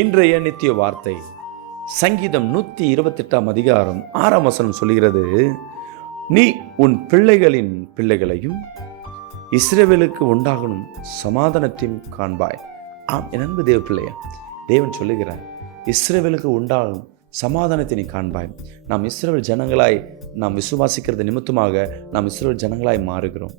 இன்றைய நித்திய வார்த்தை சங்கீதம் 128 அதிகாரம் 6 வசனம் சொல்கிறது, நீ உன் பிள்ளைகளின் பிள்ளைகளையும் இஸ்ரவேலுக்கு உண்டாகணும் சமாதானத்தையும் காண்பாய். ஆம், என் அன்பு தேவ பிள்ளைய, தேவன் சொல்லுகிறார், இஸ்ரவேலுக்கு உண்டாகும் சமாதானத்தை நீ காண்பாய். நாம் இஸ்ரவேல் ஜனங்களாய் நாம் விசுவாசிக்கிறது நிமித்தமாக நாம் இஸ்ரவேல் ஜனங்களாய் மாறுகிறோம்.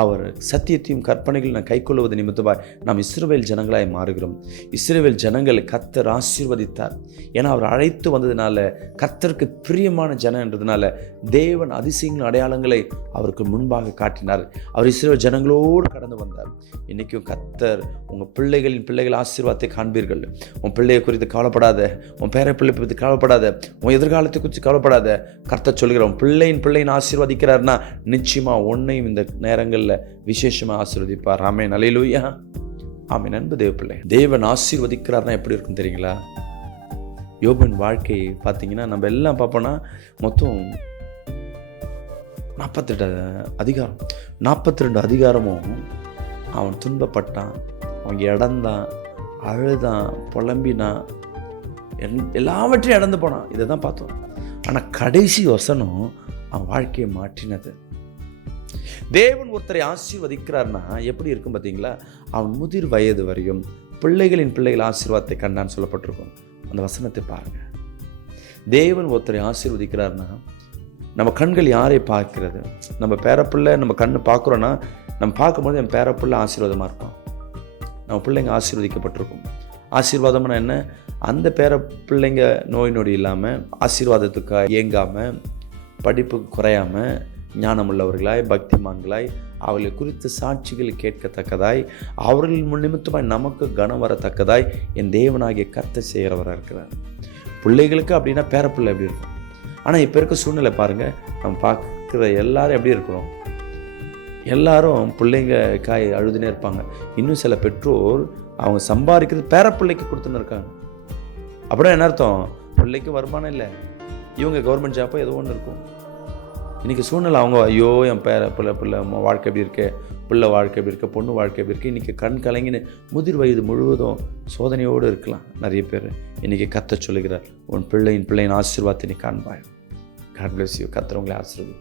அவர் சத்தியத்தையும் கற்பனைகள் நான் கைக்கொள்வது நிமித்தமாய் நாம் இஸ்ரவேல் ஜனங்களாய் மாறுகிறோம். இஸ்ரவேல் ஜனங்களை கர்த்தர் ஆசீர்வதித்தார். ஏன்னா அவர் அழைத்து வந்ததுனால, கர்த்தருக்கு பிரியமான ஜனன்றதுனால தேவன் அதிசயங்கள் அடையாளங்களை அவருக்கு முன்பாக காட்டினார். அவர் இஸ்ரவேல் ஜனங்களோடு கடந்து வந்தார். இன்றைக்கும் கர்த்தர் உங்கள் பிள்ளைகளின் பிள்ளைகள் ஆசீர்வாதத்தை காண்பீர்கள். உன் பிள்ளையை குறித்து கவலைப்படாத, உன் பேர பிள்ளை குறித்து கவலைப்படாத, உன் எதிர்காலத்தை குறித்து கவலைப்படாத. கர்த்தர் சொல்கிறார், உன் பிள்ளையின் ஆசீர்வதிக்கிறார்னா நிச்சயமாக உன்னையும் இந்த நேரங்களில் விசேஷமாக ஆசீர்வதிப்பார். ஆமென், அல்லேலூயா. ஆமென். அன்பு தேவ பிள்ளை, தேவன் ஆசீர்வதிக்கிறார்னா எப்படி இருக்கும் தெரியுங்களா? யோபின் வாழ்க்கையை பார்த்தீங்கன்னா நம்ம எல்லாம் பார்ப்போம்னா மொத்தம் 42 அதிகாரமும் அவன் துன்பப்பட்டான், அவன் இடந்தான், அழுதான், புலம்பினான், எல்லாவற்றையும் இழந்து போனான். இதை தான் பார்த்தோம். ஆனால் கடைசி வசனம் அவன் வாழ்க்கையை மாற்றினது. தேவன் ஒருத்தரை ஆசீர்வதிக்கிறார்னா எப்படி இருக்கும் பார்த்தீங்களா? அவன் முதிர் வயது வரையும் பிள்ளைகளின் பிள்ளைகள் ஆசீர்வாதத்தை கண்டான்னு சொல்லப்பட்டிருக்கும். அந்த வசனத்தை பாருங்க. தேவன் ஒருத்தரை ஆசீர்வதிக்கிறார்னா நம்ம கண்கள் யாரை பார்க்கிறது? நம்ம பேரப்பிள்ளை நம்ம கண்ணு பார்க்குறோன்னா, நம்ம பார்க்கும்போது என் பேரப்பிள்ளை ஆசீர்வாதமாக இருக்கும், நம்ம பிள்ளைங்க ஆசீர்வதிக்கப்பட்டிருக்கும். ஆசீர்வாதம்னா என்ன? அந்த பேர பிள்ளைங்க நோய் நொடி இல்லாமல், ஆசீர்வாதத்துக்கு ஏங்காமல், படிப்புக்கு குறையாமல், ஞானமுள்ளவர்களாய், பக்திமான்களாய், அவர்களை குறித்த சாட்சிகள் கேட்கத்தக்கதாய், அவர்கள் நிமித்தமாய் நமக்கு கனம் வரத்தக்கதாய் என் தேவனாகிய கர்த்தர் செய்கிறவராக இருக்கிறார். பிள்ளைகளுக்கு அப்படின்னா பேரப்பிள்ளை எப்படி இருக்கும்? ஆனால் இப்போ இருக்க சூழ்நிலை பாருங்கள், நம்ம பார்க்குற எல்லாரும் எப்படி இருக்கிறோம்? எல்லாரும் பிள்ளைங்க அழுதுனே இருப்பாங்க. இன்னும் சில பெற்றோர் அவங்க சம்பாதிக்கிறது பேரப்பிள்ளைக்கு கொடுத்துன்னு இருக்காங்க. அப்படின்னா என்ன அர்த்தம்? பிள்ளைக்கு வருமானம் இல்லை, இவங்க கவர்மெண்ட் ஜாப்போ ஏதோ ஒன்று இருக்கும். இன்றைக்கி சூழ்நிலை அவங்க, ஐயோ என் பிள்ளை வாழ்க்கை எப்படி இருக்கு, பிள்ளை வாழ்க்கை எப்படி இருக்கு, பொண்ணு வாழ்க்கை எப்படி இருக்குது, இன்றைக்கி கண் கலங்கின்னு முதிர் வயது முழுவதும் சோதனையோடு இருக்கலாம் நிறைய பேர். இன்றைக்கி கர்த்தர் சொல்லுகிறார், உன் பிள்ளையின் ஆசீர்வாதத்தை நீ காண்பாய். God bless you. கர்த்தர் உங்களை ஆசீர்வதிப்பார்.